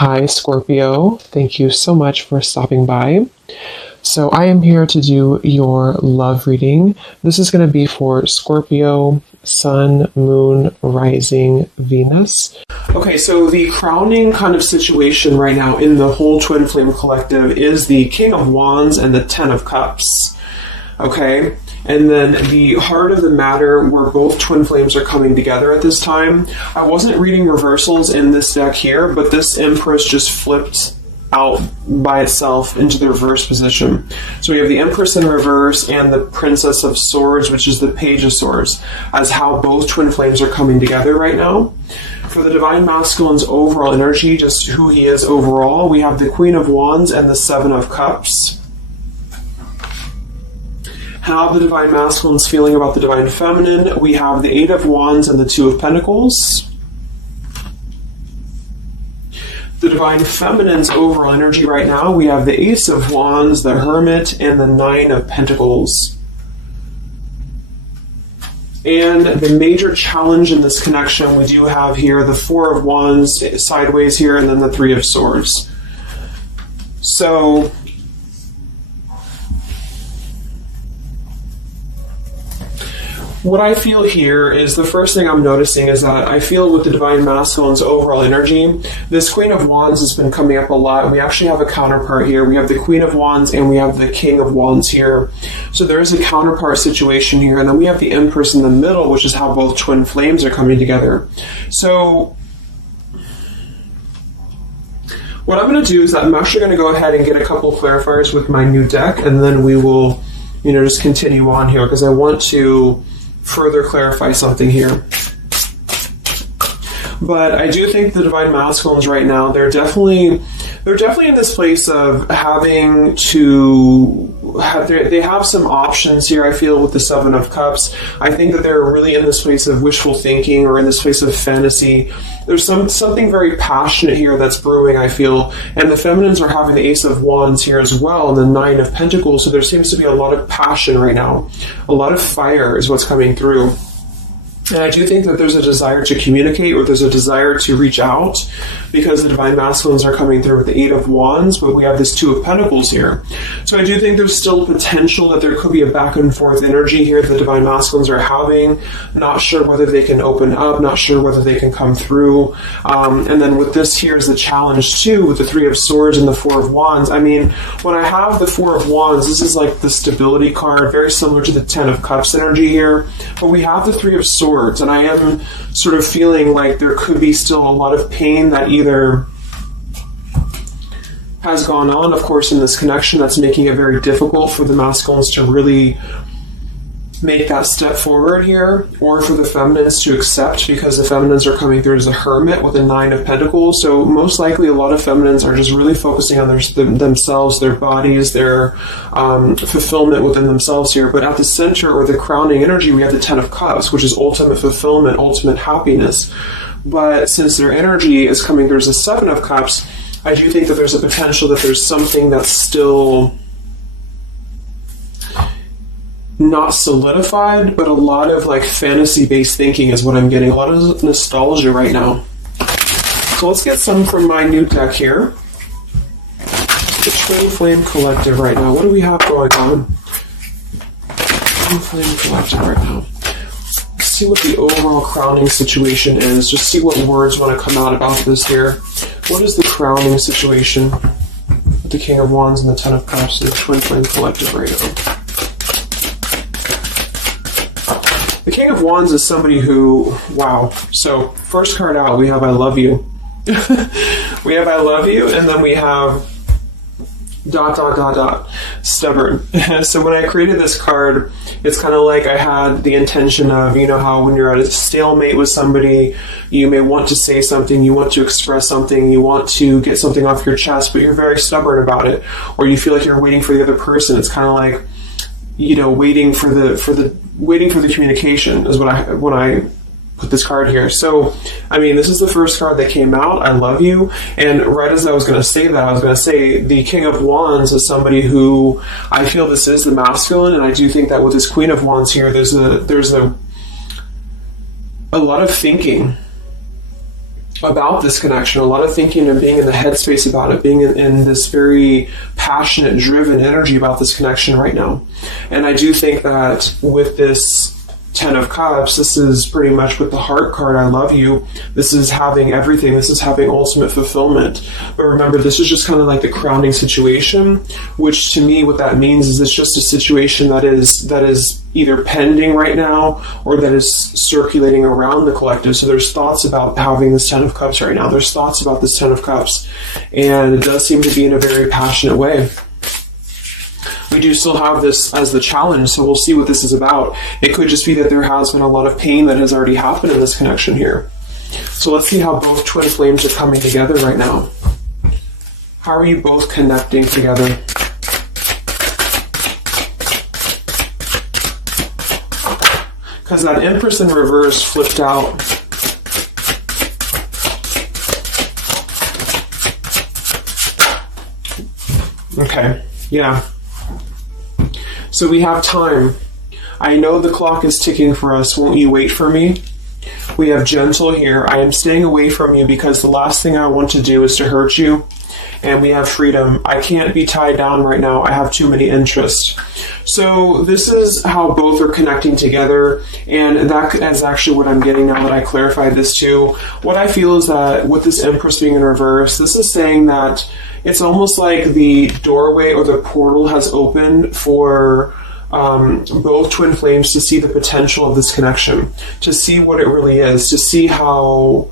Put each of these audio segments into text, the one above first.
Hi, Scorpio. Thank you so much for stopping by. So, I am here to do your love reading. This is going to be for Scorpio, Sun, Moon, Rising, Venus. Okay, so the crowning kind of situation right now in the whole Twin Flame Collective is the King of Wands and the Ten of Cups. Okay, and then the heart of the matter where both twin flames are coming together at this time. I wasn't reading reversals in this deck here, but this Empress just flipped out by itself into the reverse position. So we have the Empress in reverse and the Princess of Swords, which is the Page of Swords, as how both twin flames are coming together right now. For the Divine Masculine's overall energy, just who he is overall, we have the Queen of Wands and the Seven of Cups. How the Divine Masculine's feeling about the Divine Feminine, we have the Eight of Wands and the Two of Pentacles. The Divine Feminine's overall energy right now, we have the Ace of Wands, the Hermit, and the Nine of Pentacles. And the major challenge in this connection, we do have here the Four of Wands sideways here, and then the Three of Swords. So what I feel here is the first thing I'm noticing is that I feel with the Divine Masculine's overall energy, this Queen of Wands has been coming up a lot. We actually have a counterpart here. We have the Queen of Wands and we have the King of Wands here. So there is a counterpart situation here. And then we have the Empress in the middle, which is how both twin flames are coming together. So what I'm going to do is that I'm actually going to go ahead and get a couple clarifiers with my new deck, and then we will, just continue on here because I want to further clarify something here. But I do think the Divine Masculines right now, they're definitely in this place of having to have, they have some options here, I feel, with the Seven of Cups. I think that they're really in this place of wishful thinking or in this place of fantasy. There's something very passionate here that's brewing, I feel. And the Feminines are having the Ace of Wands here as well and the Nine of Pentacles. So there seems to be a lot of passion right now. A lot of fire is what's coming through. And I do think that there's a desire to communicate, or there's a desire to reach out, because the Divine Masculines are coming through with the Eight of Wands, but we have this Two of Pentacles here. So I do think there's still potential that there could be a back and forth energy here the Divine Masculines are having. Not sure whether they can open up, not sure whether they can come through. And then with this here is the challenge too, with the Three of Swords and the Four of Wands. I mean, when I have the Four of Wands, this is like the stability card, very similar to the Ten of Cups energy here. But we have the Three of Swords. And I am sort of feeling like there could be still a lot of pain that either has gone on, of course, in this connection that's making it very difficult for the masculines to really make that step forward here, or for the feminines to accept, because the feminines are coming through as a Hermit with a Nine of Pentacles. So most likely a lot of feminines are just really focusing on themselves, their bodies, their fulfillment within themselves here. But at the center, or the crowning energy, we have the Ten of Cups, which is ultimate fulfillment, ultimate happiness. But since their energy is coming through as a Seven of Cups, I do think that there's a potential that there's something that's still not solidified, but a lot of like fantasy-based thinking is what I'm getting. A lot of nostalgia right now. So let's get some from my new deck here. The Twin Flame Collective right now. What do we have going on? Twin Flame Collective right now. Let's see what the overall crowning situation is. Just see what words want to come out about this here. What is the crowning situation with the King of Wands and the Ten of Cups and the Twin Flame Collective right now? The King of Wands is somebody who, wow. So first card out, we have I love you. We have I love you, and then we have ... stubborn. So when I created this card, it's kind of like I had the intention of, how when you're at a stalemate with somebody, you may want to say something, you want to express something, you want to get something off your chest, but you're very stubborn about it, or you feel like you're waiting for the other person. It's kind of like, waiting for the communication is when I put this card here. So, I mean, this is the first card that came out, I love you. And right as I was going to say that, I was going to say the King of Wands is somebody who I feel this is the masculine. And I do think that with this Queen of Wands here, there's a lot of thinking about this connection, a lot of thinking and being in the headspace about it, being in this very passionate, driven energy about this connection right now. And I do think that with this Ten of Cups, this is pretty much with the heart card, I love you. This is having everything. This is having ultimate fulfillment. But remember, this is just kind of like the crowning situation, which to me, what that means is it's just a situation that is either pending right now or that is circulating around the collective. So there's thoughts about having this Ten of Cups right now. There's thoughts about this Ten of Cups. And it does seem to be in a very passionate way. We do still have this as the challenge, so we'll see what this is about. It could just be that there has been a lot of pain that has already happened in this connection here. So let's see how both twin flames are coming together right now. How are you both connecting together? Because that Empress in reverse flipped out. Okay, yeah. So we have time. I know the clock is ticking for us. Won't you wait for me? We have gentle here. I am staying away from you because the last thing I want to do is to hurt you. And we have freedom. I can't be tied down right now. I have too many interests. So this is how both are connecting together. And that is actually what I'm getting now that I clarified this too. What I feel is that with this Empress being in reverse, this is saying that it's almost like the doorway or the portal has opened for both twin flames to see the potential of this connection, to see what it really is, to see how,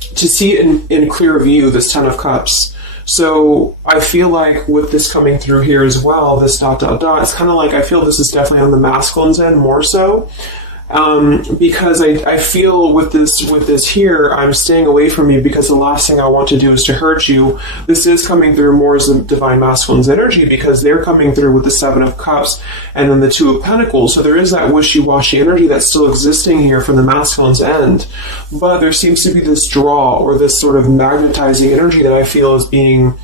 to see it in clear view, this Ten of Cups. So I feel like with this coming through here as well, this ... it's kind of like, I feel this is definitely on the masculine's end more so. Because I feel with this here, I'm staying away from you because the last thing I want to do is to hurt you. This is coming through more as the divine masculine's energy because they're coming through with the Seven of Cups and then the Two of Pentacles. So there is that wishy-washy energy that's still existing here from the masculine's end. But there seems to be this draw or this sort of magnetizing energy that I feel is being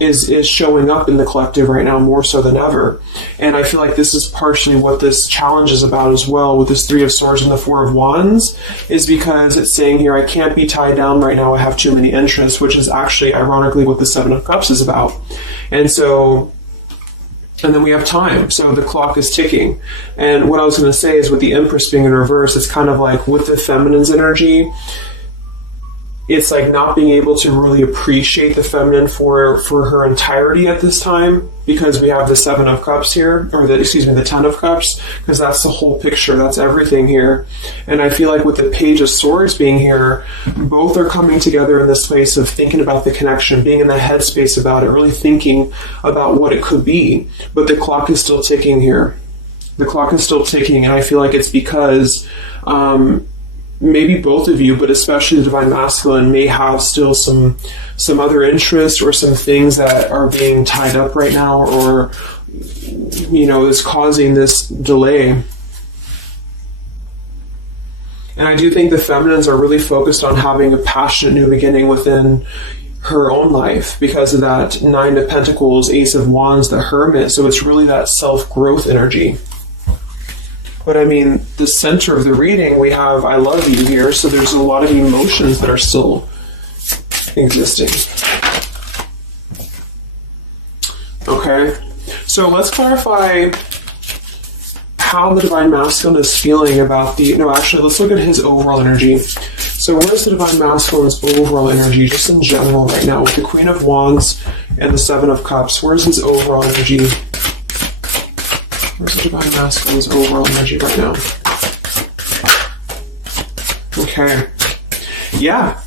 is showing up in the collective right now more so than ever. And I feel like this is partially what this challenge is about as well with this Three of Swords and the Four of Wands, is because it's saying here, I can't be tied down right now, I have too many interests, which is actually ironically what the Seven of Cups is about. And so, and then we have time, so the clock is ticking. And what I was going to say is with the Empress being in reverse, it's kind of like with the feminine's energy, it's like not being able to really appreciate the feminine for her entirety at this time because we have the Seven of Cups here, or the Ten of Cups, because that's the whole picture, that's everything here. And I feel like with the Page of Swords being here, both are coming together in this place of thinking about the connection, being in the headspace about it, really thinking about what it could be. But the clock is still ticking here. The clock is still ticking, and I feel like it's because maybe both of you, but especially the divine masculine, may have still some other interests or some things that are being tied up right now, or is causing this delay. And I do think the feminines are really focused on having a passionate new beginning within her own life because of that Nine of Pentacles, Ace of Wands, the Hermit. So it's really that self-growth energy. But I mean, the center of the reading, we have I love you here, so there's a lot of emotions that are still existing. Okay, so let's clarify how the divine masculine is feeling about let's look at his overall energy. So where's the divine masculine's overall energy, just in general right now, with the Queen of Wands and the Seven of Cups? Where's his overall energy? Where's the divine masculine's overall energy right now? Okay. Yeah.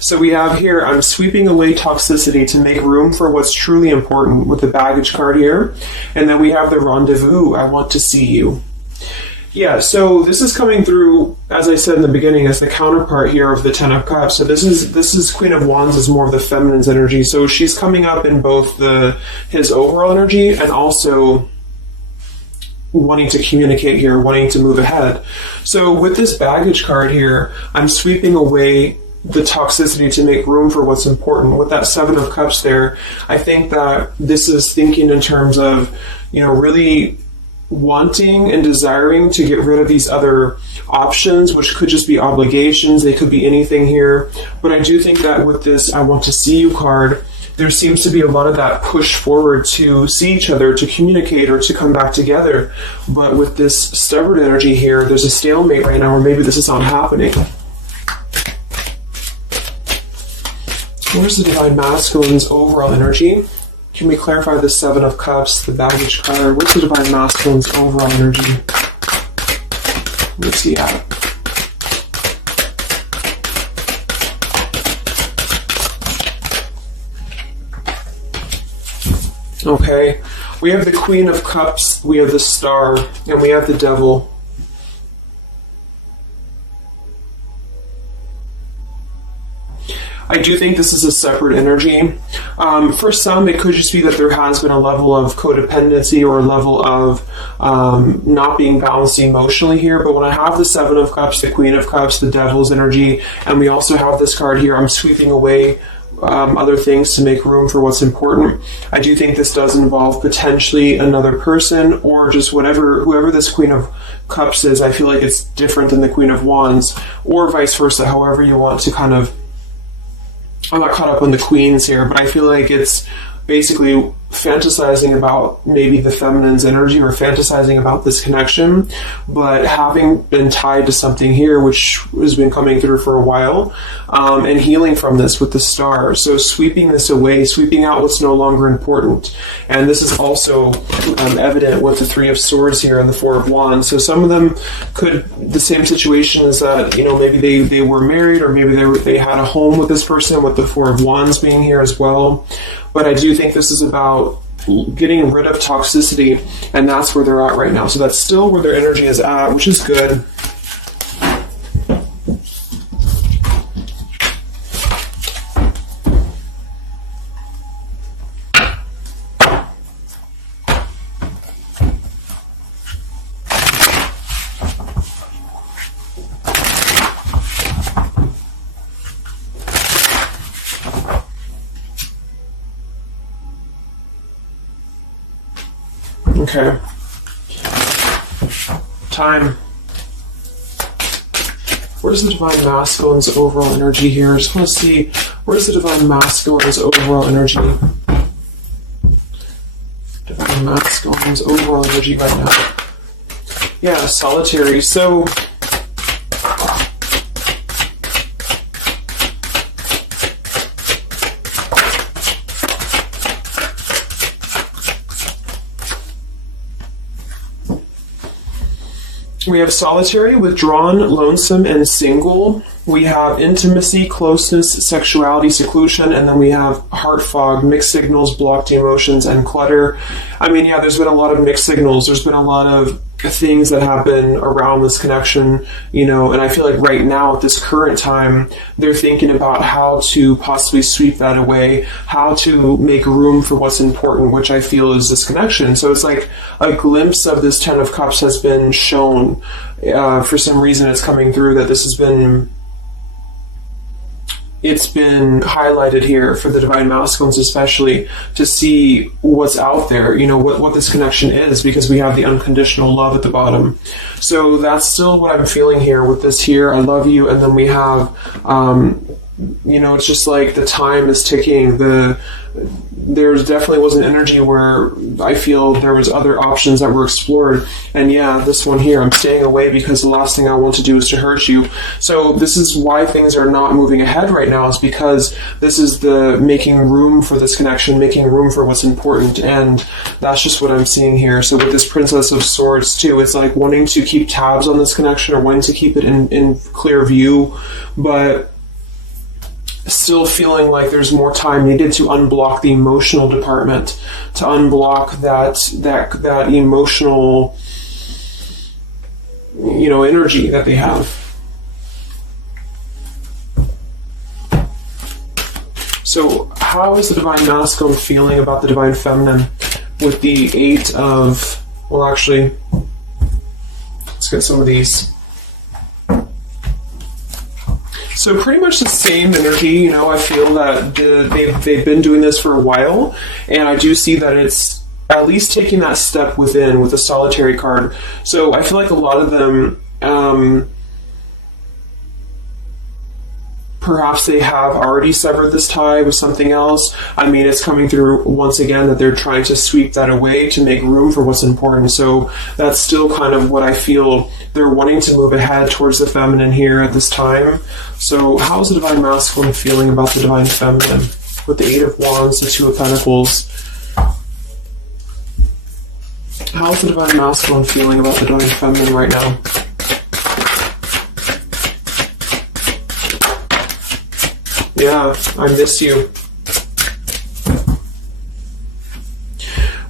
So we have here, I'm sweeping away toxicity to make room for what's truly important with the baggage card here. And then we have the rendezvous, I want to see you. Yeah, so this is coming through, as I said in the beginning, as the counterpart here of the Ten of Cups. So this is Queen of Wands is more of the feminine's energy. So she's coming up in both his overall energy and also wanting to communicate here, wanting to move ahead. So with this baggage card here, I'm sweeping away the toxicity to make room for what's important. With that Seven of Cups there, I think that this is thinking in terms of, really wanting and desiring to get rid of these other options, which could just be obligations. They could be anything here. But I do think that with this I want to see you card, there seems to be a lot of that push forward to see each other, to communicate, or to come back together. But with this stubborn energy here, there's a stalemate right now, or maybe this is not happening. Where's the Divine Masculine's overall energy? Can we clarify the Seven of Cups, the baggage card? What's the Divine Masculine's overall energy? Where's he at? Okay, we have the Queen of Cups, we have the Star, and we have the Devil. I do think this is a separate energy. For some, it could just be that there has been a level of codependency or a level of not being balanced emotionally here. But when I have the Seven of Cups, the Queen of Cups, the Devil's energy, and we also have this card here, I'm sweeping away other things to make room for what's important. I do think this does involve potentially another person or just whoever this Queen of Cups is. I feel like it's different than the Queen of Wands, or vice versa, however you want to kind of. I'm not caught up on the queens here, but I feel like it's basically fantasizing about maybe the feminine's energy or fantasizing about this connection, but having been tied to something here, which has been coming through for a while, and healing from this with the Star. So sweeping this away, sweeping out what's no longer important. And this is also evident with the Three of Swords here and the Four of Wands. So some of them could, the same situation is that, you know, maybe they were married, or maybe they had a home with this person, with the Four of Wands being here as well. But I do think this is about getting rid of toxicity, and that's where they're at right now. So that's still where their energy is at, which is good. Okay. Time. Where's the Divine Masculine's overall energy here? I just want to see, where's the Divine Masculine's overall energy? Divine Masculine's overall energy right now. Yeah, solitary. So we have solitary, withdrawn, lonesome, and single. We have intimacy, closeness, sexuality, seclusion, and then we have heart fog, mixed signals, blocked emotions, and clutter. I mean, yeah, there's been a lot of mixed signals. There's been a lot of things that have been around this connection, you know, and I feel like right now at this current time, they're thinking about how to possibly sweep that away, how to make room for what's important, which I feel is this connection. So it's like a glimpse of this Ten of Cups has been shown. For some reason it's coming through that this has been, it's been highlighted here for the Divine Masculines especially, to see what's out there, you know, what this connection is, because we have the unconditional love at the bottom. So that's still what I'm feeling here with this here, I love you, and then we have, you know, it's just like the time is ticking. There's definitely was an energy where I feel there was other options that were explored, and yeah, this one here, I'm staying away because the last thing I want to do is to hurt you. So this is why things are not moving ahead right now, is because this is the making room for this connection, making room for what's important, and that's just what I'm seeing here. So with this Princess of Swords too, it's like wanting to keep tabs on this connection or wanting to keep it in clear view, but still feeling like there's more time needed to unblock the emotional department, to unblock that emotional, you know, energy that they have. So how is the Divine Masculine feeling about the Divine Feminine with the Eight of, well, actually, let's get some of these. So pretty much the same energy, you know, I feel that they've been doing this for a while, and I do see that it's at least taking that step within with the solitary card. So I feel like a lot of them, perhaps they have already severed this tie with something else. I mean, it's coming through once again that they're trying to sweep that away to make room for what's important. So that's still kind of what I feel. They're wanting to move ahead towards the feminine here at this time. So how is the Divine Masculine feeling about the Divine Feminine? With the Eight of Wands, the Two of Pentacles. How's the Divine Masculine feeling about the Divine Feminine right now? Yeah, I miss you.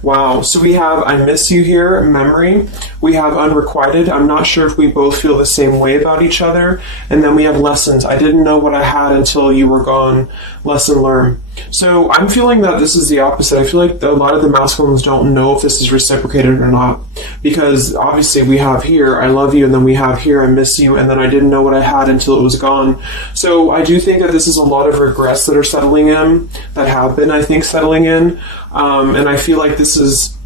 Wow, so we have I miss you here, memory. We have unrequited. I'm not sure if we both feel the same way about each other. And then we have lessons. I didn't know what I had until you were gone. Lesson learned. So I'm feeling that this is the opposite. I feel like a lot of the masculines don't know if this is reciprocated or not. Because obviously we have here, I love you, and then we have here, I miss you, and then I didn't know what I had until it was gone. So I do think that this is a lot of regrets that are settling in, that have been, I think, settling in. And I feel like this is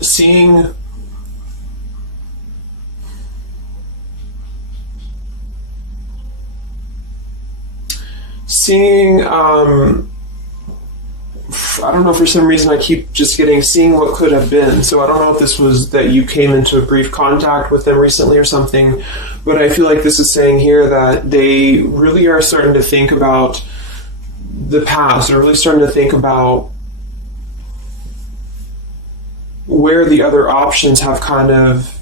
seeing I don't know, for some reason I keep just seeing what could have been. So I don't know if this was that you came into a brief contact with them recently or something, but I feel like this is saying here that they really are starting to think about the past. They're really starting to think about where the other options have kind of,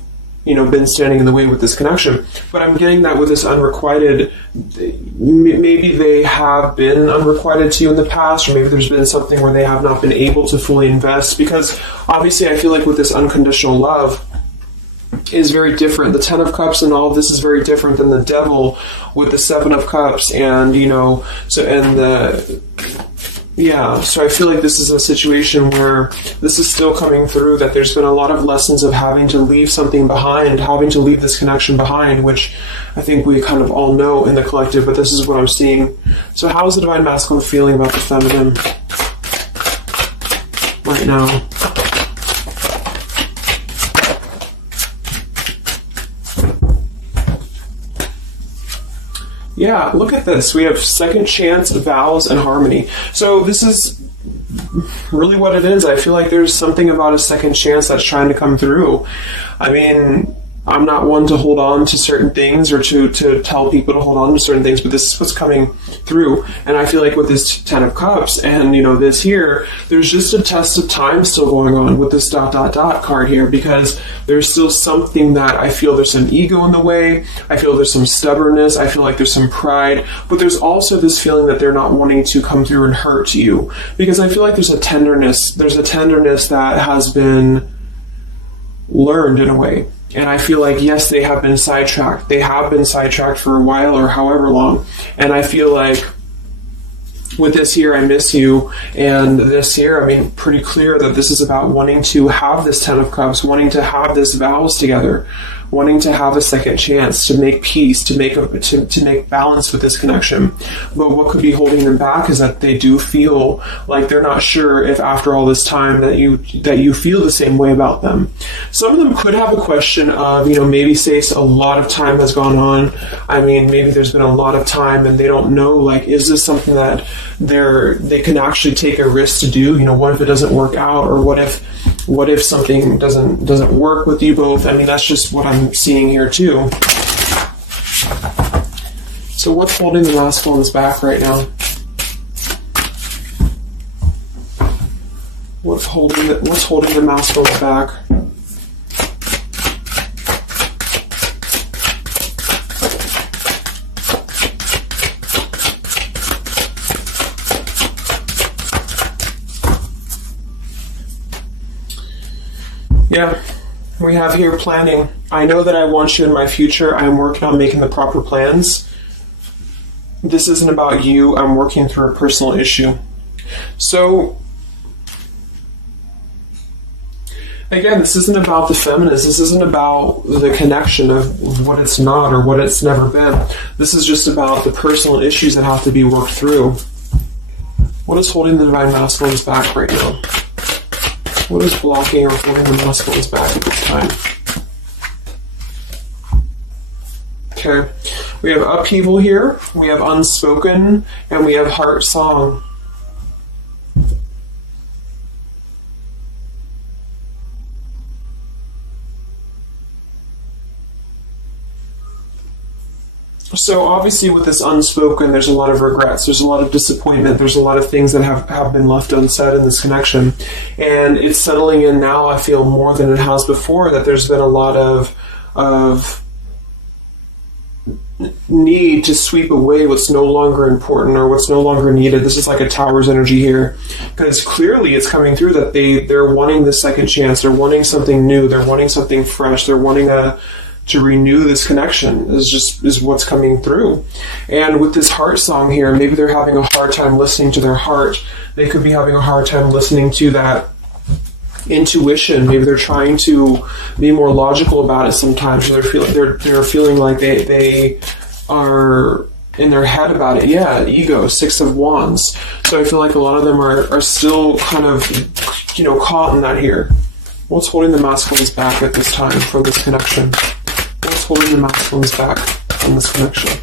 been standing in the way with this connection. But I'm getting that with this unrequited, maybe they have been unrequited to you in the past, or maybe there's been something where they have not been able to fully invest, because obviously I feel like with this unconditional love is very different. The Ten of Cups and all of this is very different than the Devil with the Seven of Cups, and so I feel like this is a situation where this is still coming through, that there's been a lot of lessons of having to leave something behind, having to leave this connection behind, which I think we kind of all know in the collective, but this is what I'm seeing. So how is the Divine Masculine feeling about the feminine right now? Yeah, look at this. We have second chance, vows, and harmony. So this is really what it is. I feel like there's something about a second chance that's trying to come through. I mean, I'm not one to hold on to certain things or to tell people to hold on to certain things, but this is what's coming through. And I feel like with this Ten of Cups and, this here, there's just a test of time still going on with this ... card here, because there's still something that I feel there's some ego in the way. I feel there's some stubbornness. I feel like there's some pride, but there's also this feeling that they're not wanting to come through and hurt you, because I feel like there's a tenderness that has been learned in a way. And I feel like, yes, they have been sidetracked. They have been sidetracked for a while or however long. And I feel like with this here, I miss you, and this here, I mean, pretty clear that this is about wanting to have this Ten of Cups, wanting to have this vows together, wanting to have a second chance to make peace, to make balance with this connection. But what could be holding them back is that they do feel like they're not sure if after all this time that you feel the same way about them. Some of them could have a question of, maybe say a lot of time has gone on. I mean, maybe there's been a lot of time and they don't know, like, is this something that they can actually take a risk to do? What if it doesn't work out, or what if something doesn't work with you both? I mean, that's just what I'm seeing here too. So what's holding the masculines back right now? What's holding the masculines back? Yeah, we have here planning. I know that I want you in my future. I'm working on making the proper plans. This isn't about you. I'm working through a personal issue. So, again, this isn't about the feminist. This isn't about the connection of what it's not or what it's never been. This is just about the personal issues that have to be worked through. What is holding the Divine Masculines back right now? What is blocking or holding the masculines back at this time? Okay, we have upheaval here, we have unspoken, and we have heart song. So obviously with this unspoken, there's a lot of regrets, there's a lot of disappointment, there's a lot of things that have been left unsaid in this connection. And it's settling in now, I feel, more than it has before, that there's been a lot of need to sweep away what's no longer important or what's no longer needed. This is like a Tower's energy here, because clearly it's coming through that they're wanting the second chance, they're wanting something new, they're wanting something fresh, they're wanting to renew this connection is what's coming through. And with this heart song here, maybe they're having a hard time listening to their heart. They could be having a hard time listening to that intuition. Maybe they're trying to be more logical about it sometimes. They're feeling like they are in their head about it. Yeah, ego, 6 of Wands. So I feel like a lot of them are still kind of, caught in that here. What's holding the masculines back at this time from this connection? What's holding the masculines back from this connection?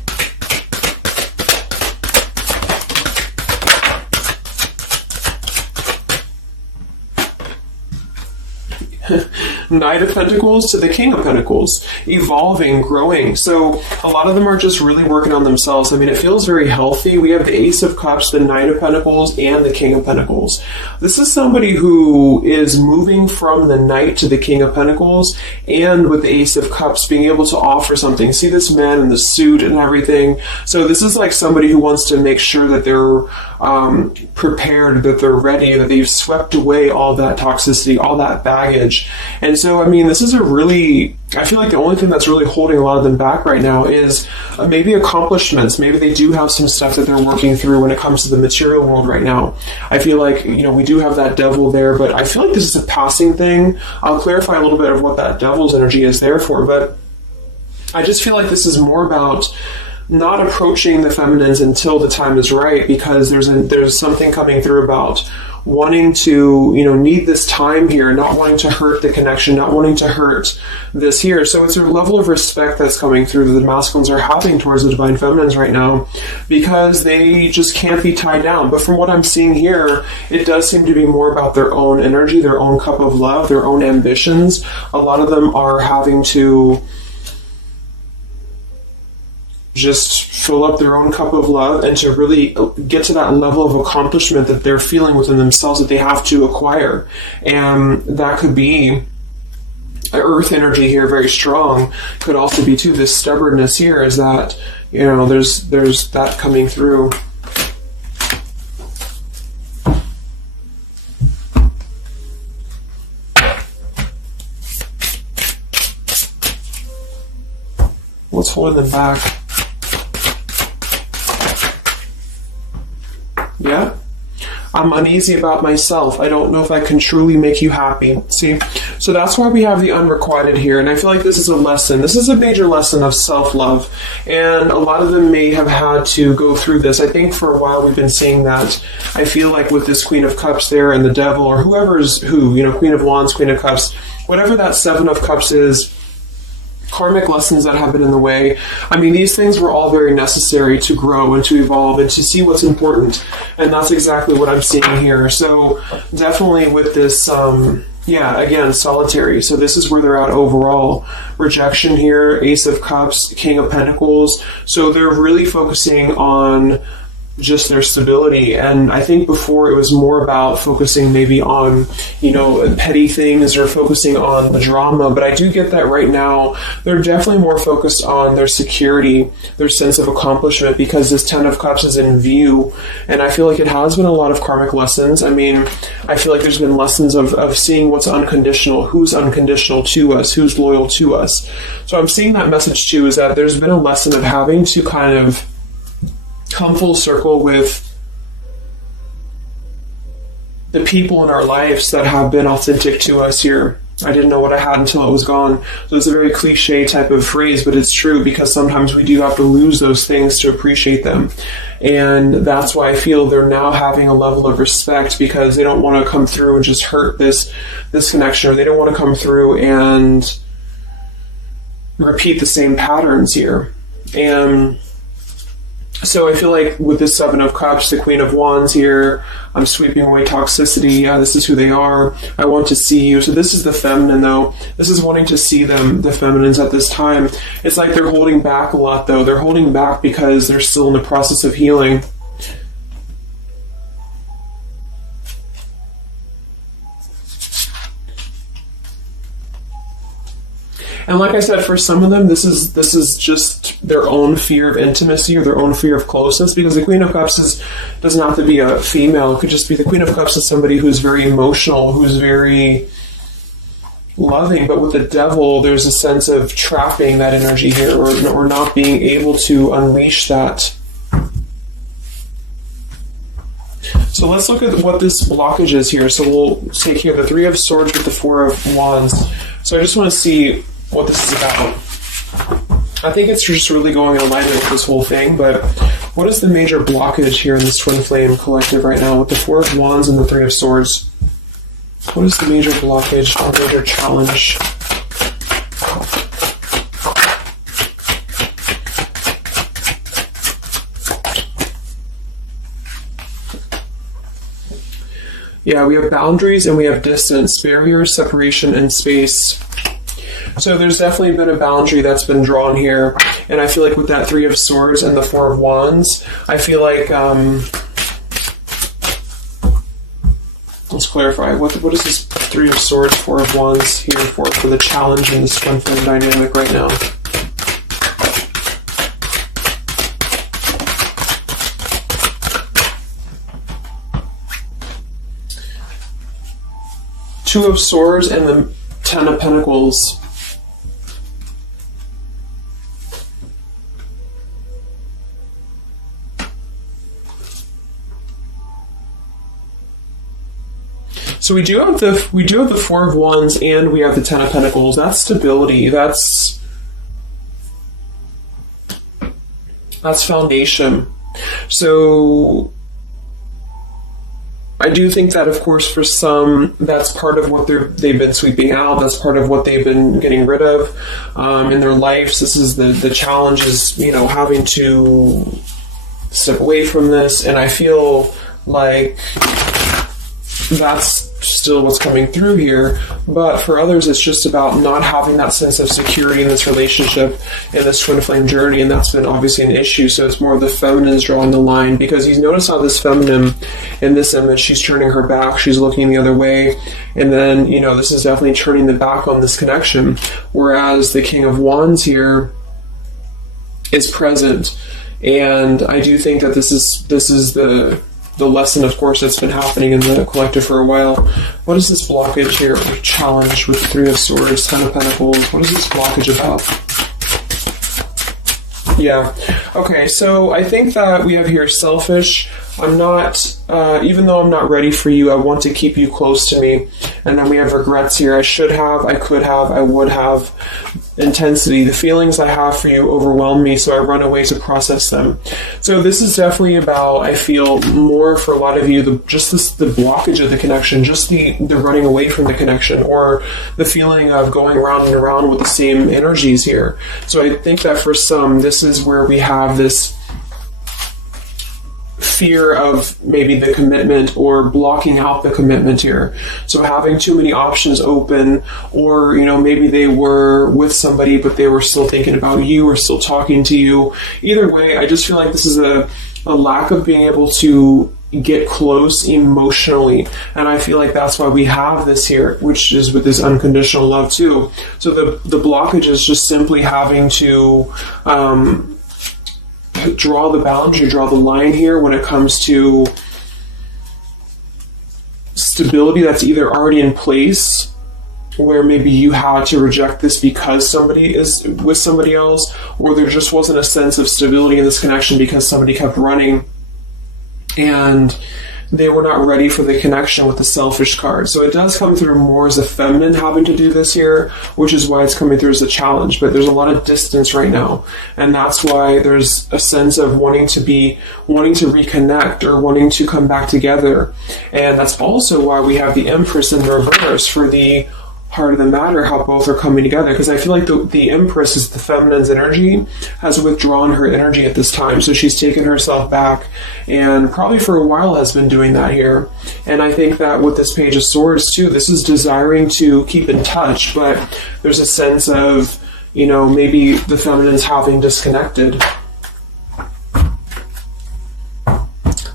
Knight of Pentacles to the King of Pentacles, evolving, growing. So a lot of them are just really working on themselves. I mean, it feels very healthy. We have the Ace of Cups, the Knight of Pentacles, and the King of Pentacles. This is somebody who is moving from the Knight to the King of Pentacles, and with the Ace of Cups being able to offer something. See this man in the suit and everything. So this is like somebody who wants to make sure that they're prepared, that they're ready, that they've swept away all that toxicity, all that baggage. And so, I mean, this is I feel like the only thing that's really holding a lot of them back right now is maybe accomplishments. Maybe they do have some stuff that they're working through when it comes to the material world right now. I feel like, we do have that devil there, but I feel like this is a passing thing. I'll clarify a little bit of what that devil's energy is there for, but I just feel like this is more about not approaching the feminines until the time is right, because there's something coming through about wanting to, need this time here, not wanting to hurt the connection, not wanting to hurt this here. So it's a level of respect that's coming through that the masculines are having towards the divine feminines right now, because they just can't be tied down. But from what I'm seeing here, it does seem to be more about their own energy, their own cup of love, their own ambitions. A lot of them are having to just fill up their own cup of love and to really get to that level of accomplishment that they're feeling within themselves that they have to acquire. And that could be earth energy here, very strong. Could also be too, this stubbornness here is that, there's that coming through. What's holding them back? Yeah, I'm uneasy about myself. I don't know if I can truly make you happy. See, so that's why we have the unrequited here. And I feel like this is a lesson. This is a major lesson of self-love. And a lot of them may have had to go through this. I think for a while we've been seeing that. I feel like with this Queen of Cups there and the Devil, or whoever's who, Queen of Wands, Queen of Cups, whatever that Seven of Cups is, karmic lessons that have been in the way. I mean, these things were all very necessary to grow and to evolve and to see what's important. And that's exactly what I'm seeing here. So definitely with this, again, solitary. So this is where they're at overall. Rejection here, Ace of Cups, King of Pentacles. So they're really focusing on just their stability. And I think before it was more about focusing maybe on, petty things or focusing on the drama. But I do get that right now they're definitely more focused on their security, their sense of accomplishment, because this Ten of Cups is in view. And I feel like it has been a lot of karmic lessons. I mean, I feel like there's been lessons of seeing what's unconditional, who's unconditional to us, who's loyal to us. So I'm seeing that message too, is that there's been a lesson of having to kind of come full circle with the people in our lives that have been authentic to us here. I didn't know what I had until it was gone. So it's a very cliche type of phrase, but it's true because sometimes we do have to lose those things to appreciate them. And that's why I feel they're now having a level of respect, because they don't want to come through and just hurt this connection, or they don't want to come through and repeat the same patterns here. And so I feel like with this Seven of Cups, the Queen of Wands here, I'm sweeping away toxicity. Yeah, this is who they are. I want to see you. So this is the feminine, though. This is wanting to see them, the feminines at this time. It's like they're holding back a lot, though. They're holding back because they're still in the process of healing. And like I said, for some of them, this is just their own fear of intimacy or their own fear of closeness, because the Queen of Cups doesn't have to be a female. It could just be the Queen of Cups is somebody who's very emotional, who's very loving. But with the Devil, there's a sense of trapping that energy here, or not being able to unleash that. So let's look at what this blockage is here. So we'll take here the Three of Swords with the Four of Wands. So I just want to see what this is about. I think it's just really going in alignment with this whole thing, but what is the major blockage here in this Twin Flame collective right now with the Four of Wands and the Three of Swords? What is the major blockage or major challenge? Yeah, we have boundaries and we have distance, barriers, separation, and space. So there's definitely been a boundary that's been drawn here. And I feel like with that Three of Swords and the Four of Wands, I feel like, let's clarify, what is this Three of Swords, Four of Wands here for the challenge in this Twin Flame dynamic right now? Two of Swords and the Ten of Pentacles. So we do have the Four of Wands and we have the Ten of Pentacles. That's stability. That's foundation. So I do think that, of course, for some, that's part of what they've been sweeping out. That's part of what they've been getting rid of in their lives. This is the challenge is, having to step away from this. And I feel like that's still what's coming through here. But for others, it's just about not having that sense of security in this relationship, in this Twin Flame journey, and that's been obviously an issue. So it's more of the feminines drawing the line, because you notice how this feminine in this image, she's turning her back, she's looking the other way, and then, this is definitely turning the back on this connection, whereas the King of Wands here is present. And I do think that this is the lesson, of course, that's been happening in the collective for a while. What is this blockage here, or challenge with the Three of Swords, Ten of Pentacles? What is this blockage about? Yeah. Okay, so I think that we have here selfish. I'm not, even though I'm not ready for you, I want to keep you close to me. And then we have regrets here. I should have, I could have, I would have. Intensity. The feelings I have for you overwhelm me, so I run away to process them. So this is definitely about, I feel, more for a lot of you, the blockage of the connection, just the running away from the connection, or the feeling of going around and around with the same energies here. So I think that for some, this is where we have this fear of maybe the commitment, or blocking out the commitment here. So having too many options open, or maybe they were with somebody but they were still thinking about you or still talking to you. Either way, I just feel like this is a lack of being able to get close emotionally, and I feel like that's why we have this here, which is with this unconditional love too. So the blockage is just simply having to draw the boundary, draw the line here when it comes to stability that's either already in place, where maybe you had to reject this because somebody is with somebody else, or there just wasn't a sense of stability in this connection because somebody kept running. And they were not ready for the connection with the selfish card. So it does come through more as a feminine having to do this here, which is why it's coming through as a challenge. But there's a lot of distance right now. And that's why there's a sense of wanting to reconnect or wanting to come back together. And that's also why we have the Empress in the reverse for the heart of the matter, how both are coming together. Because I feel like the Empress is the feminine's energy, has withdrawn her energy at this time. So she's taken herself back and probably for a while has been doing that here. And I think that with this Page of Swords too, this is desiring to keep in touch, but there's a sense of, you know, maybe the feminine's having disconnected.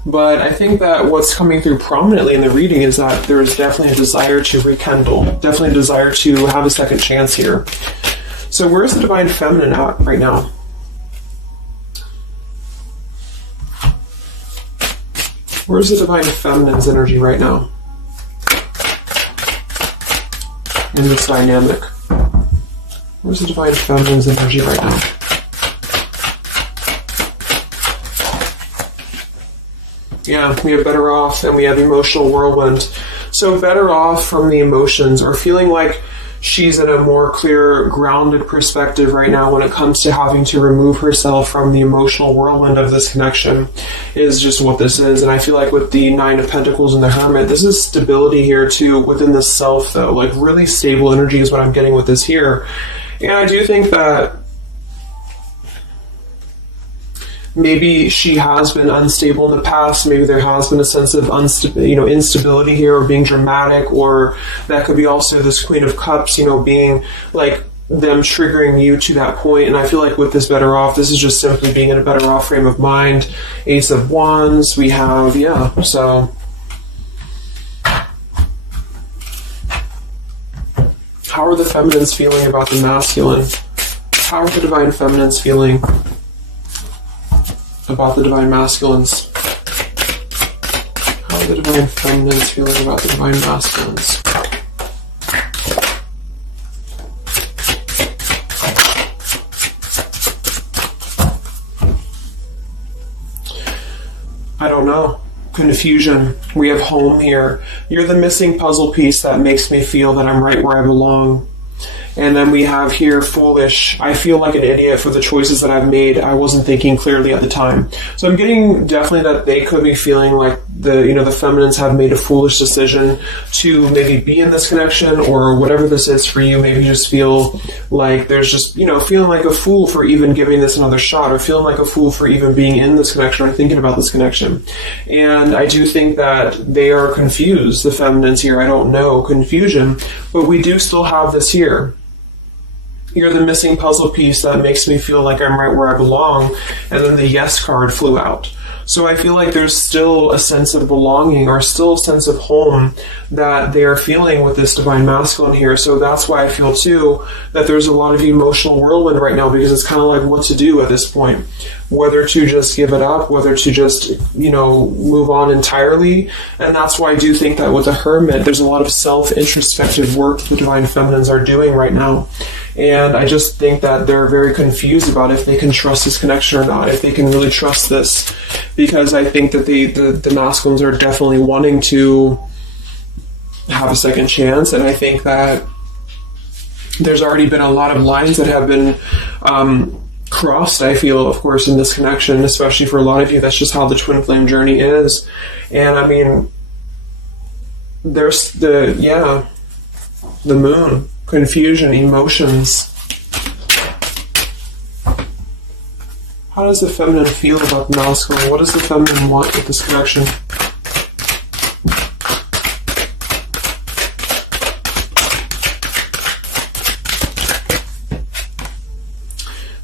But I think that what's coming through prominently in the reading is that there's definitely a desire to rekindle, definitely a desire to have a second chance here. So where's the Divine Feminine at right now? Where's the Divine Feminine's energy right now in this dynamic? Where's the Divine Feminine's energy right now? Yeah, we have better off and we have emotional whirlwind. So better off from the emotions, or feeling like she's in a more clear, grounded perspective right now when it comes to having to remove herself from the emotional whirlwind of this connection, is just what this is. And I feel like with the Nine of Pentacles and the Hermit, this is stability here too within the self though. Like really stable energy is what I'm getting with this here. And I do think that maybe she has been unstable in the past. Maybe there has been a sense of instability here, or being dramatic, or that could be also this Queen of Cups, being like them triggering you to that point. And I feel like with this better off, this is just simply being in a better off frame of mind. Ace of Wands, we have, so how are the feminines feeling about the masculine? How are the Divine Feminines feeling about the Divine Masculines? How are the Divine Feminines feeling about the Divine Masculines? I don't know. Confusion. We have home here. You're the missing puzzle piece that makes me feel that I'm right where I belong. And then we have here foolish. I feel like an idiot for the choices that I've made. I wasn't thinking clearly at the time. So I'm getting definitely that they could be feeling like the feminines have made a foolish decision to maybe be in this connection, or whatever this is for you. Maybe you just feel like there's just, feeling like a fool for even giving this another shot, or feeling like a fool for even being in this connection or thinking about this connection. And I do think that they are confused, the feminines here. I don't know, confusion, but we do still have this here. You're the missing puzzle piece that makes me feel like I'm right where I belong. And then the yes card flew out. So I feel like there's still a sense of belonging, or still a sense of home that they are feeling with this Divine Masculine here. So that's why I feel too that there's a lot of emotional whirlwind right now, because it's kind of like what to do at this point. Whether to just give it up, whether to just, move on entirely. And that's why I do think that with the Hermit, there's a lot of self-introspective work the Divine Feminines are doing right now. And I just think that they're very confused about if they can trust this connection or not, if they can really trust this. Because I think that the masculines are definitely wanting to have a second chance. And I think that there's already been a lot of lines that have been crossed, I feel, of course, in this connection, especially for a lot of you. That's just how the twin flame journey is. And I mean, there's the moon, confusion, emotions. How does the feminine feel about the masculine? What does the feminine want with this connection?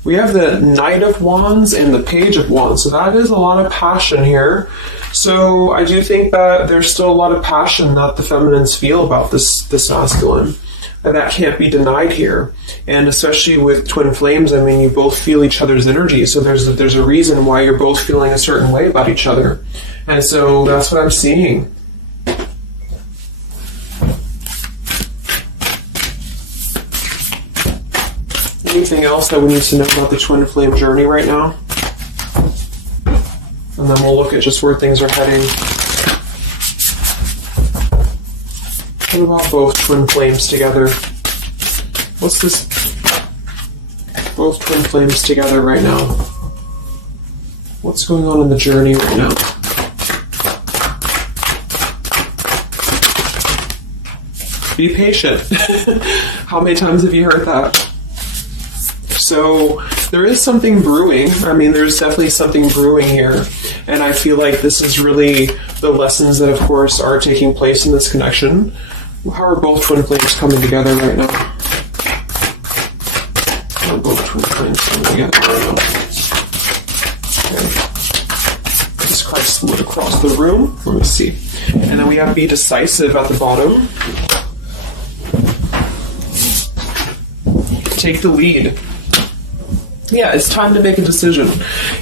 We have the Knight of Wands and the Page of Wands. So that is a lot of passion here. So I do think that there's still a lot of passion that the feminines feel about this masculine. And that can't be denied here. And especially with twin flames, I mean, you both feel each other's energy. So there's a reason why you're both feeling a certain way about each other. And so that's what I'm seeing. Anything else that we need to know about the twin flame journey right now? And then we'll look at just where things are heading. What about both twin flames together? What's this? Both twin flames together right now. What's going on in the journey right now? Be patient. How many times have you heard that? So there is something brewing. I mean, there's definitely something brewing here. And I feel like this is really the lessons that, of course, are taking place in this connection. How are both twin flames coming together right now? How are both twin flames coming together right now? Okay. Jesus Christ split across the room. Let me see. And then we have be decisive at the bottom. Take the lead. Yeah, it's time to make a decision.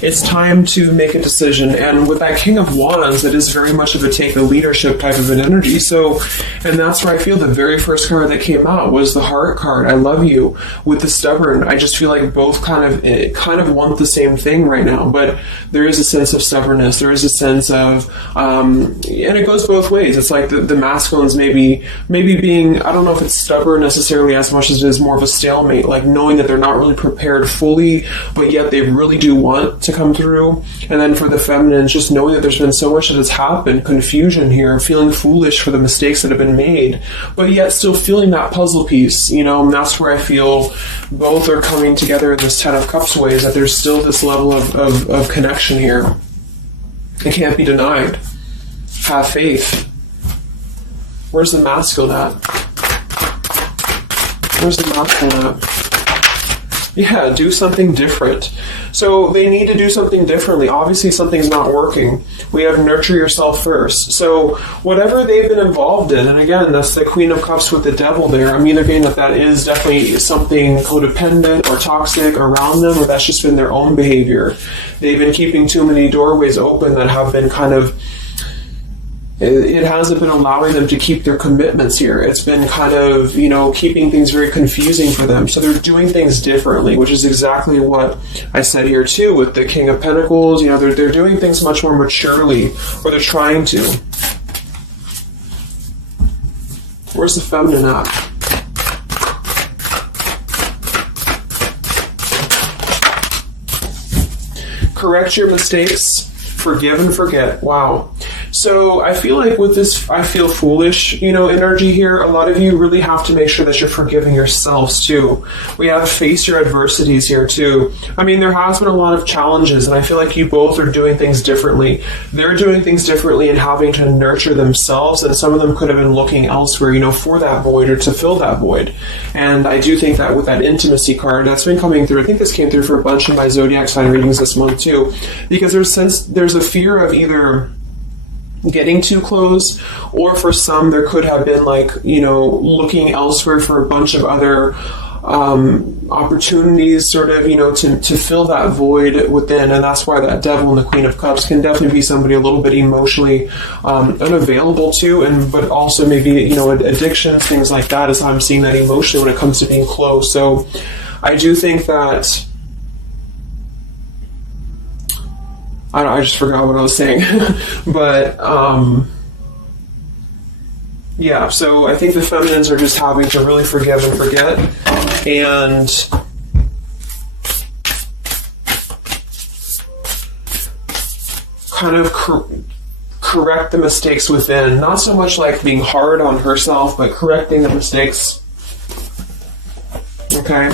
It's time to make a decision. And with that King of Wands, it is very much of a take the leadership type of an energy. So, and that's where I feel the very first card that came out was the Heart card. I love you. With the Stubborn, I just feel like both kind of want the same thing right now. But there is a sense of stubbornness. There is a sense of, and it goes both ways. It's like the masculines maybe being, I don't know if it's stubborn necessarily as much as it is more of a stalemate, like knowing that they're not really prepared fully, but yet they really do want to come through. And then for the feminines, just knowing that there's been so much that has happened, confusion here, feeling foolish for the mistakes that have been made, but yet still feeling that puzzle piece, you know. And that's where I feel both are coming together in this Ten of Cups way, is that there's still this level of connection here. It can't be denied. Have faith. Where's the masculine at? Where's the masculine at? Yeah, do something different. So they need to do something differently. Obviously, something's not working. We have nurture yourself first. So whatever they've been involved in, and again, that's the Queen of Cups with the Devil there. I'm either getting that is definitely something codependent or toxic around them, or that's just been their own behavior. They've been keeping too many doorways open that have been kind of, it hasn't been allowing them to keep their commitments here. It's been kind of, you know, keeping things very confusing for them. So they're doing things differently, which is exactly what I said here too with the King of Pentacles. You know, they're doing things much more maturely, or they're trying to. Where's the feminine at? Correct your mistakes, forgive and forget. Wow. So I feel like with this I feel foolish, you know, energy here, a lot of you really have to make sure that you're forgiving yourselves too. We have face your adversities here too. I mean, there has been a lot of challenges, and I feel like you both are doing things differently. They're doing things differently and having to nurture themselves, and some of them could have been looking elsewhere, you know, for that void or to fill that void. And I do think that with that intimacy card, that's been coming through. I think this came through for a bunch of my zodiac sign readings this month too, because there's a fear of either getting too close, or for some there could have been like, you know, looking elsewhere for a bunch of other opportunities, sort of, you know, to fill that void within. And that's why that Devil and the Queen of Cups can definitely be somebody a little bit emotionally unavailable to, and but also maybe, you know, addictions, things like that, is how I'm seeing that emotionally when it comes to being close. So I do think that I just forgot what I was saying. But, yeah, so I think the feminines are just having to really forgive and forget, and kind of correct the mistakes within. Not so much like being hard on herself, but correcting the mistakes. Okay?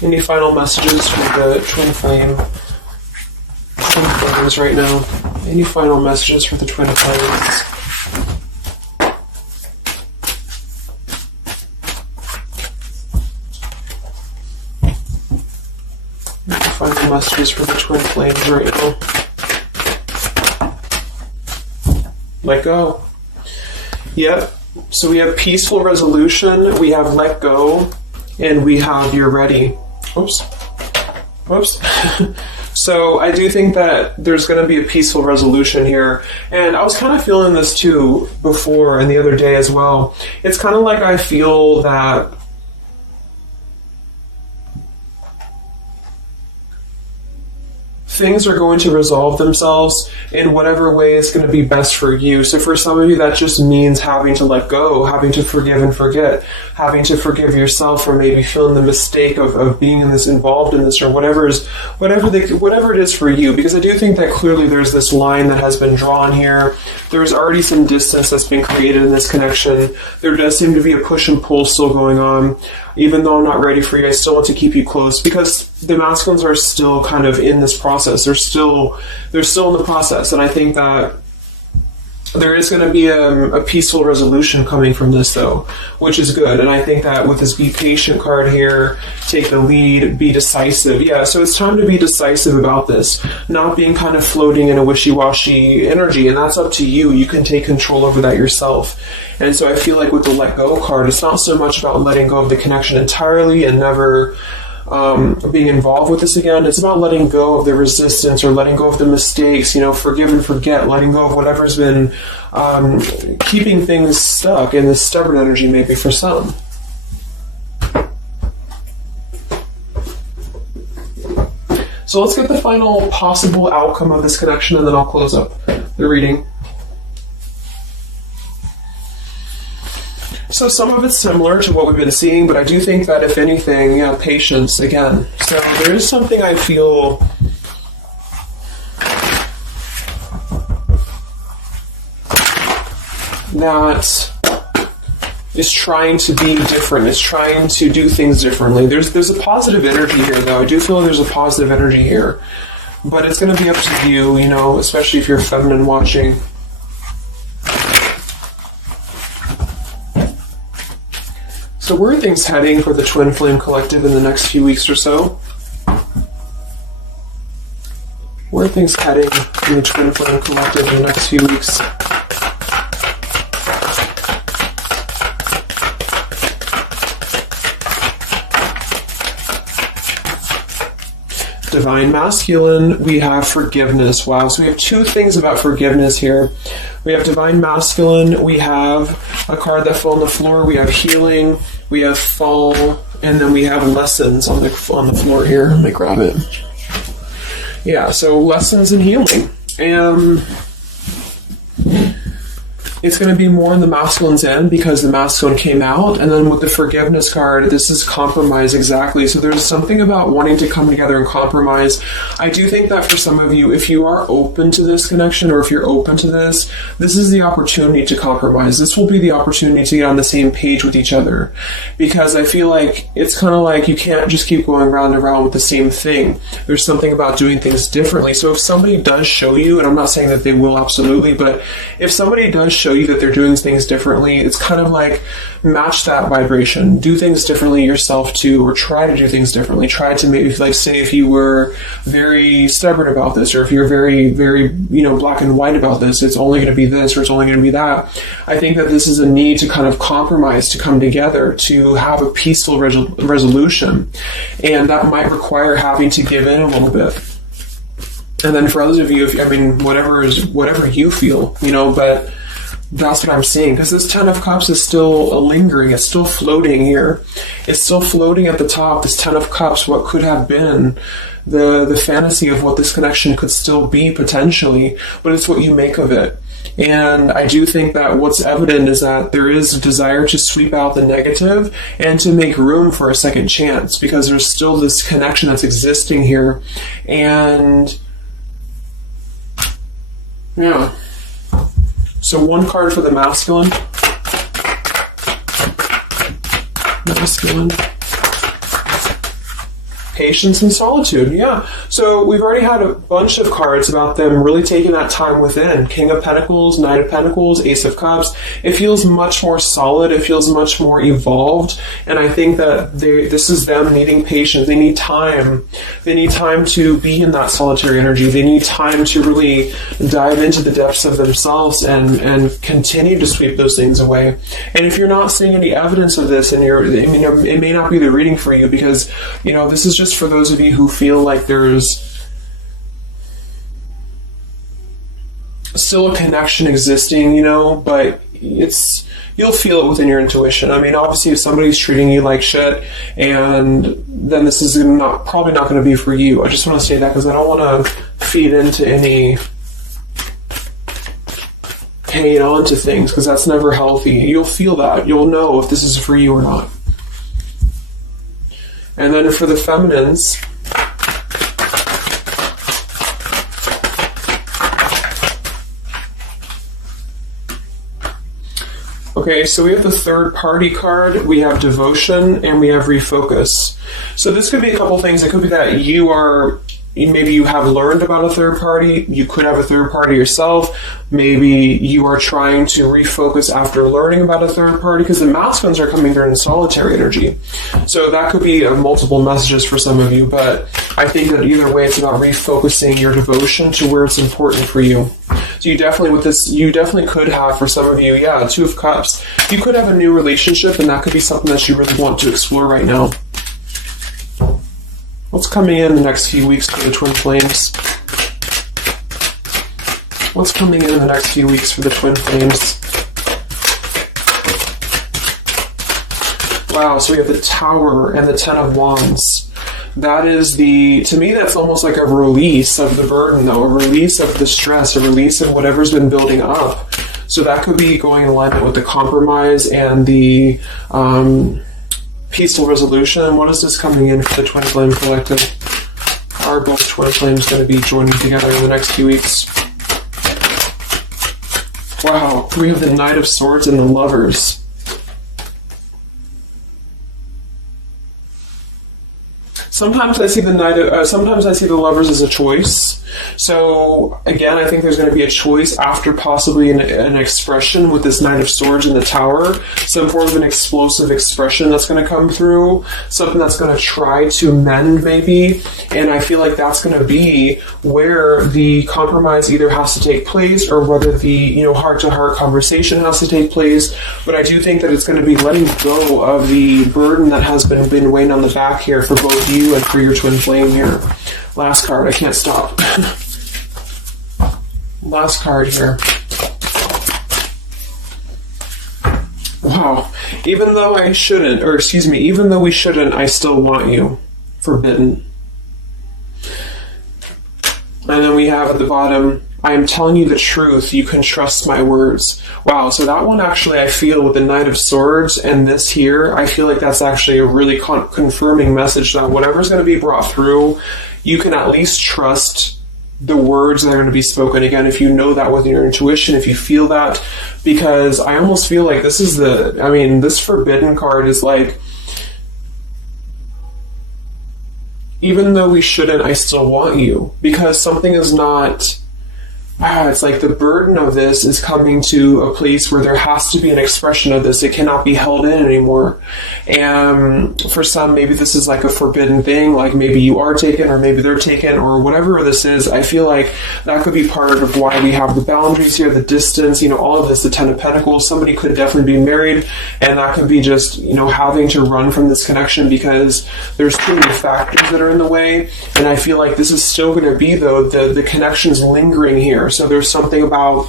Any final messages for the twin flames right now? Any final messages for the twin flames? Any final messages for the twin flames right now? Let go. Yep. So we have peaceful resolution, we have let go, and we have you're ready. Oops. So I do think that there's going to be a peaceful resolution here. And I was kind of feeling this too before and the other day as well. It's kind of like I feel that things are going to resolve themselves in whatever way is going to be best for you. So for some of you, that just means having to let go, having to forgive and forget, having to forgive yourself for maybe feeling the mistake of being in this, involved in this, or whatever it is for you. Because I do think that clearly there's this line that has been drawn here. There's already some distance that's been created in this connection. There does seem to be a push and pull still going on. Even though I'm not ready for you, I still want to keep you close, because the masculines are still kind of in this process. They're still in the process, and I think that there is going to be a peaceful resolution coming from this, though, which is good. And I think that with this be patient card here, take the lead, be decisive. Yeah, so it's time to be decisive about this, not being kind of floating in a wishy-washy energy, and that's up to you. You can take control over that yourself. And so I feel like with the let go card, it's not so much about letting go of the connection entirely and never being involved with this again. It's about letting go of the resistance, or letting go of the mistakes, forgive and forget, letting go of whatever's been keeping things stuck in this stubborn energy, maybe for some. So let's get the final possible outcome of this connection, and then I'll close up the reading. So some of it's similar to what we've been seeing, but I do think that if anything, patience again. So there is something I feel that is trying to be different. It's trying to do things differently. There's a positive energy here, though. I do feel there's a positive energy here, but it's going to be up to you, especially if you're feminine watching. So where are things heading for the Twin Flame Collective in the next few weeks or so? Where are things heading in the Twin Flame Collective in the next few weeks? Divine Masculine, we have forgiveness. Wow, so we have two things about forgiveness here. We have Divine Masculine, we have a card that fell on the floor, we have healing, we have fall, and then we have lessons on the floor here. Let me grab it. Yeah, so lessons and healing. It's going to be more in the masculine's end because the masculine came out. And then with the forgiveness card, this is compromise exactly. So there's something about wanting to come together and compromise. I do think that for some of you, if you are open to this connection, or if you're open to this is the opportunity to compromise. This will be the opportunity to get on the same page with each other. Because I feel like it's kind of like you can't just keep going round and round with the same thing. There's something about doing things differently. So if somebody does show you, and I'm not saying that they will absolutely, but if somebody does show you that they're doing things differently, it's kind of like match that vibration. Do things differently yourself too, or try to do things differently. Try to maybe, like, say if you were very stubborn about this, or if you're very, very, black and white about this, it's only going to be this, or it's only going to be that. I think that this is a need to kind of compromise, to come together, to have a peaceful resolution. And that might require having to give in a little bit. And then for others of you, whatever you feel, but that's what I'm seeing, because this Ten of Cups is still lingering. It's still floating here. It's still floating at the top, this Ten of Cups, what could have been the fantasy of what this connection could still be potentially, but it's what you make of it. And I do think that what's evident is that there is a desire to sweep out the negative and to make room for a second chance, because there's still this connection that's existing here. And yeah. So one card for the masculine. Masculine. Patience and solitude, yeah. So we've already had a bunch of cards about them really taking that time within. King of Pentacles, Knight of Pentacles, Ace of Cups. It feels much more solid. It feels much more evolved. And I think that this is them needing patience. They need time. They need time to be in that solitary energy. They need time to really dive into the depths of themselves and continue to sweep those things away. And if you're not seeing any evidence of this, and it may not be the reading for you, because, this is just for those of you who feel like there's still a connection existing, but you'll feel it within your intuition. I mean, obviously, if somebody's treating you like shit, and then this is probably not going to be for you. I just want to say that because I don't want to feed into any hanging on to things, because that's never healthy. You'll feel that. You'll know if this is for you or not. And then for the feminines, okay, so we have the third party card, we have devotion, and we have refocus. So this could be a couple things. It could be that maybe you have learned about a third party. You could have a third party yourself. Maybe you are trying to refocus after learning about a third party, because the masculines are coming through in solitary energy. So that could be multiple messages for some of you, but I think that either way, it's about refocusing your devotion to where it's important for you. So you definitely could have, for some of you, Two of Cups. You could have a new relationship, and that could be something that you really want to explore right now. What's coming in the next few weeks for the twin flames? What's coming in the next few weeks for the twin flames? Wow, so we have the Tower and the Ten of Wands. That is to me, that's almost like a release of the burden, though, a release of the stress, a release of whatever's been building up. So that could be going in alignment with the compromise and the peaceful resolution. What is this coming in for the Twin Flame Collective? Are both Twin Flames going to be joining together in the next few weeks? Wow, we have the Knight of Swords and the Lovers. Sometimes I see the Lovers as a choice. So again, I think there's going to be a choice after possibly an expression with this Knight of Swords in the Tower, some form of an explosive expression that's going to come through, something that's going to try to mend maybe, and I feel like that's going to be where the compromise either has to take place or whether the heart-to-heart conversation has to take place. But I do think that it's going to be letting go of the burden that has been weighing on the back here for both you and for your twin flame here. Last card, I can't stop. Last card here. Wow. Even though we shouldn't, I still want you. Forbidden. And then we have at the bottom, I am telling you the truth, you can trust my words. Wow, so that one actually, I feel with the Knight of Swords and this here, I feel like that's actually a really confirming message that whatever's going to be brought through, you can at least trust the words that are going to be spoken. Again, if you know that with your intuition, if you feel that, because I almost feel like this is this Forbidden card is like, even though we shouldn't, I still want you, because something is not... it's like the burden of this is coming to a place where there has to be an expression of this. It cannot be held in anymore. And for some, maybe this is like a forbidden thing, like maybe you are taken or maybe they're taken or whatever this is. I feel like that could be part of why we have the boundaries here, the distance, all of this, the Ten of Pentacles. Somebody could definitely be married, and that could be just, having to run from this connection because there's too many factors that are in the way. And I feel like this is still going to be, though, the connection's lingering here. So there's something about,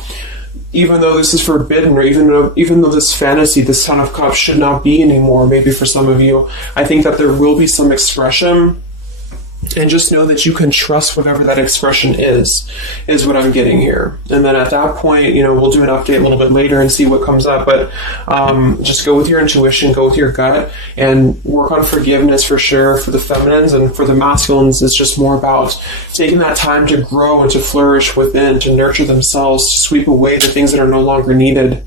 even though this is forbidden, or even though this fantasy, this Ten of Cups should not be anymore, maybe for some of you, I think that there will be some expression, and just know that you can trust whatever that expression is what I'm getting here. And then at that point, we'll do an update a little bit later and see what comes up, but just go with your intuition, go with your gut, and work on forgiveness for sure for the feminines. And for the masculines, it's just more about taking that time to grow and to flourish within, to nurture themselves, to sweep away the things that are no longer needed.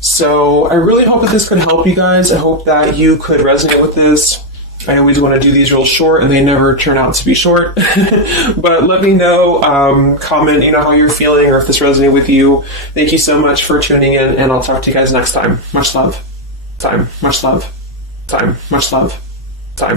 So I really hope that this could help you guys. I hope that you could resonate with this. I always want to do these real short, and they never turn out to be short. But let me know, comment, how you're feeling, or if this resonated with you. Thank you so much for tuning in, and I'll talk to you guys next time. Much love. Much love. Much love.